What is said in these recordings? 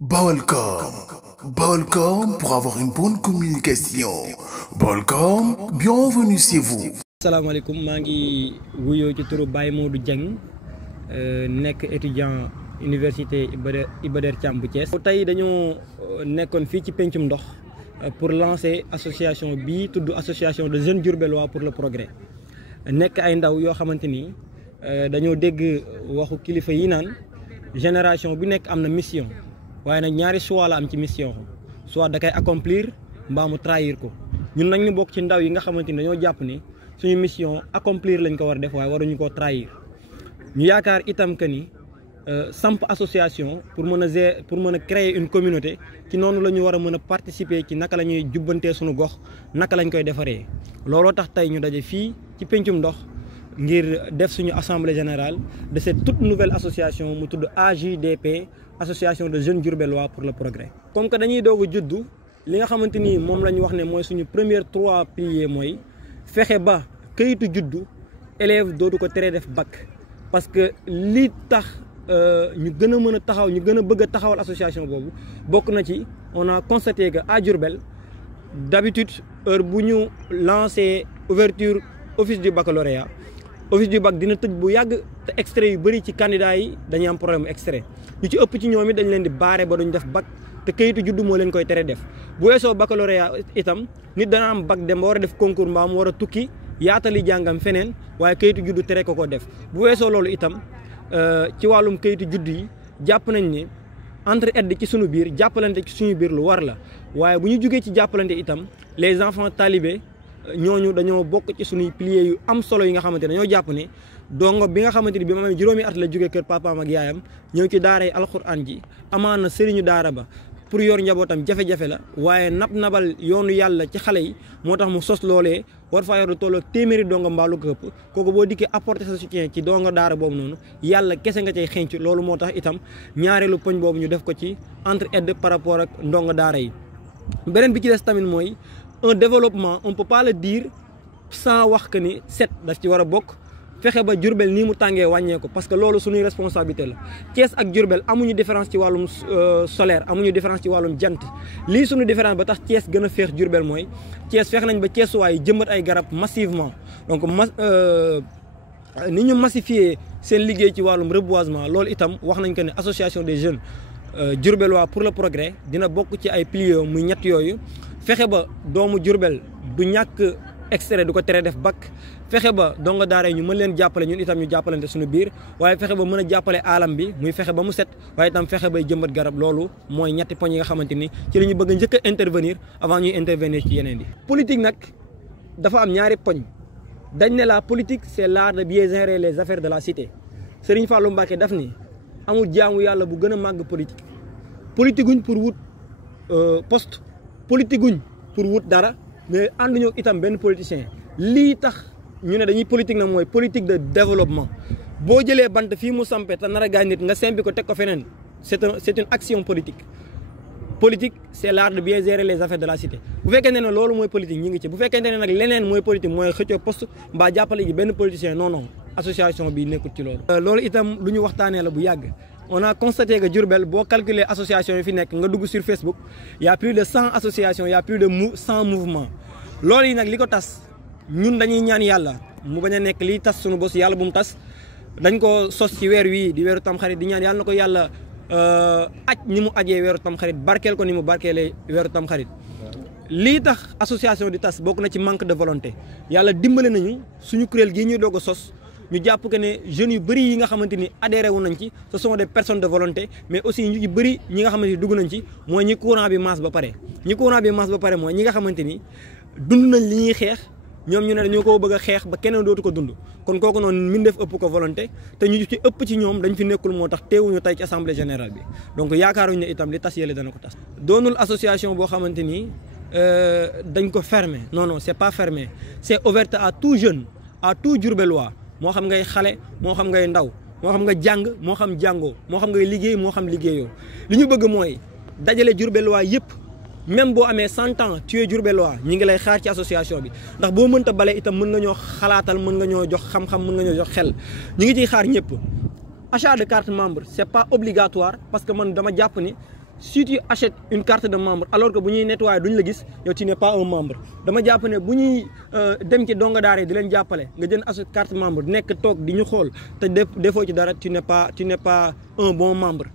Balcom. Balcom pour avoir une bonne communication. Balcom, bienvenue chez vous. Asalaamaaleykum, maa ngi wuyoo ci turu Baye Modou Dieng nekk étudiant université Iba Der Thiam bu Thiès. Tey dañoo nekkoon fii ci pencum ndox pour lancer association bii tudd association de jeunes diourbellois pour le progrès nekk ay ndaw yoo xamante ni dañoo dégg waxu kilifa yi naan génération bi nekk am na mission waaye nag ñaari choix la am ci mission soit da koy accomplir mbaa mu trahir ko ñun nag ñu bokk ci ndaw yi nga xamante ni dañoo jàpp ni suñu mission accomplir lañ ko war a def waaye waruñu koo trahir ñu yaakaar itam que ni samp association pour mën a créer une communauté ci noonu la ñu war a mën a participer ci naka la ñuy jubbantee suñu gox naka lañ koy defaree. looloo tax tey ñu daje fii ci pencum ndox ngir def suñu assemblée générale de cette toute nouvelle association mu tudd AJDP association de jeunes diourbellois pour le progrès. comme que dañuy doog a juddu li nga xamante ni moom la ñu wax ne mooy suñu première 3 piliers mooy fexe ba këyitu juddu élève dootu ko tere def bac parce que li tax ñu gën a mën a taxaw ñu gën a bëgg a taxawal association boobu bokk na ci on a constaté que à Diourbel d'habitude heure bu ñu lancé ouverture office du baccalauréat office du bac dina tëj bu yàgg te extrait yu bëri ci candidats yi dañuy am problème extrait ñu ci ëpp ci ñoom it dañ leen di baare ba duñ def bac te kayitu juddu moo leen koy tere def bu weesoo baccalauréat itam nit dana am bac dem ba war a def concours mbaa mu war a tukki yaatali jàngam feneen waaye kayitu juddu tere ko def bu weesoo loolu itam ci wàllum kayitu juddu yi jàpp nañ ne entraide ci suñu biir jàppalante ci suñu biir lu war la waaye bu ñu jógee ci jàppalante itam les enfants talibés ñooñu dañoo bokk ci suñuy piliers yu am solo yi nga xamante ne dañoo jàpp ne dongo bi nga xamante ni bi ma amee juróomi at la jógee kër papaam ak yaayam ñëw ci daara yi alxuraan ji amaana sëriñu daara ba pour yor njabootam jafe-jafe la waaye nabal yoonu yàlla ci xale yi moo tax mu sos loolee war faa yor lu tolloo téeméeri dongo mbaalu ko ëpp kooku boo dikkee apporter sa soutien ci dongo daara boobu noonu yàlla kese nga cay xenc loolu moo tax itam ñaareelu poñ boobu ñu def ko ci entraide par rapport ak ndongo daara yi. beneen bi ci des tamit mooy un développement on peut pas le dire sans wax que ni set daf ci war a bokk fexe ba Diourbel nii mu tàngee wàññeeku parce que loolu suñuy responsabilité la Thiès ak Diourbel amuñu différence ci wàllum solaire amuñu différence ci wàllum jant lii suñu différence ba tax Thiès gën a féex Diourbel mooy Thiès feex nañ ba Thiessuwaay yi jëmbat ay garab massivement donc ni ñu massifier seen liggéey ci wàllum reboisement loolu itam wax nañ ko ne association des jeunes diourbellois pour le progrès dina bokk ci ay piliers muy ñett yooyu fexe ba doomu Diourbel du ñàkk extrait du ko tere def bac fexe ba donga daara yi ñu mën leen jàppale ñun itam ñu jàppalante suñu biir waaye fexe ba mën a jàppale alam bi muy fexe ba mu set waaye itam fexe bay jëmbat garab loolu mooy ñetti poñ yi nga xamante ni ci la ñu bëgg a njëkk a intervenir avant ñuy intervenir ci yeneen yi. politique nag dafa am ñaari poñ dañ ne la politique c'est l'art de bien gérer les affaires de la cité Serigne Fallou Mbacké daf ni amul jaamu yàlla bu gën a màgg politique politique guñ pour wut poste politique guñ pour wut dara. mais ànduñoo itam benn politicien lii tax ñu ne dañuy politique nag mooy politique de développement boo jëlee bant fii mu sampe te nar a gaañ nit nga sempi ko teg ko feneen c'est une action politique. politique c'est l'art de bien gérer les affaires de la cité bu fekkente ne loolu mooy politique ñi ngi ci bu fekkente ne nag leneen mooy politique mooy xëccoo poste mbaa jàppale ji benn politicien non association bi nekkul ci loolu. loolu itam lu ñu waxtaanee la bu yàgg. on a constaté que Diourbel boo calculer association yi fi nekk nga dugg sur Facebook y a plus de 100 associations y a plus de 100 mouvements loolu yi nag li ko tas ñun dañuy ñaan yàlla mu bañ a nekk liy tas suñu bos yàlla bu mu tas dañ ko sos ci weer wii di weeru tamxarit di ñaan yàlla na ko yàlla aj ni mu ajee weeru tamxarit barkeel ko ni mu barkeelee weeru tamxarit lii tax association di tas bokk na ci manque de volonté yàlla dimbale nañu suñu kuréel gii ñuy doog a sos ñu jàpp que ne jeunes yu bëri yi nga xamante ni adhéré wu nañ ci ce sont des personnes de volonté mais aussi ñu bëri ñi nga xamante ni dugg nañ ci mooy ñi courant bi masse ba pare mooy ñi nga xamante ni dund nañ li ñuy xeex ñoom ñu ne dañoo ko bëgg a xeex ba keneen dootu ko dund kon kooku noonu mbindeef ëpp ko volonté te ñu ci ëpp ci ñoom dañ fi nekkul moo tax teewuñu tey ci assemblée générale bi donc yaakaaruñu ne itam li tas yële dana ko tas doonul association boo xamante ni dañ ko fermé non c'est pas fermé c'est ouverte à tout jeune à tout Diourbellois moo xam ngay xale moo xam ngay ndaw moo xam nga jàng moo xam jàngoo moo xam ngay liggéey moo xam liggéeyoo li ñu bëgg mooy dajale Diourbellois yëpp même boo amee 100 ans tu es Diourbellois ñi ngi lay xaar ci association bi ndax boo mënta bale itam mën nga ñoo xalaatal mën nga ñoo jox xam-xam mën nga ñoo jox xel ñi ngi ciy xaar ñëpp achat de carte membre c'est pas obligatoire parce que man dama jàpp ni si tu achètes une carte de membre alors que bu ñuy nettoyer duñ la gis yow tu n'es pas un membre dama jàpp ne bu ñuy dem ci donga daara di leen jàppale nga jënd achète carte membre nekk toog di ñu xool te defoo ci dara tu n'es pas un bon membre.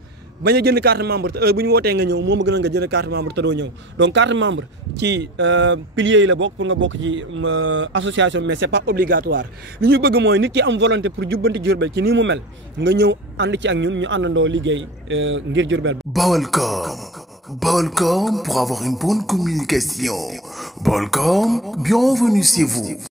bañ a jënd carte membre te bu ñu wootee nga ñëw moo ma gënal nga jënd carte membre te doo ñëw donc carte membre ci piliers yi la bokk pour nga bokk ci association mais c'est pas obligatoire li ñu bëgg mooy nit ki am volonté pour jubbanti Diourbel ci nii mu mel nga ñëw ànd ci ak ñun ñu àndandoo liggéey ngir Diourbel. Baolcom pour avoir une bonne communication. Baolcom, bienvenue chez vous.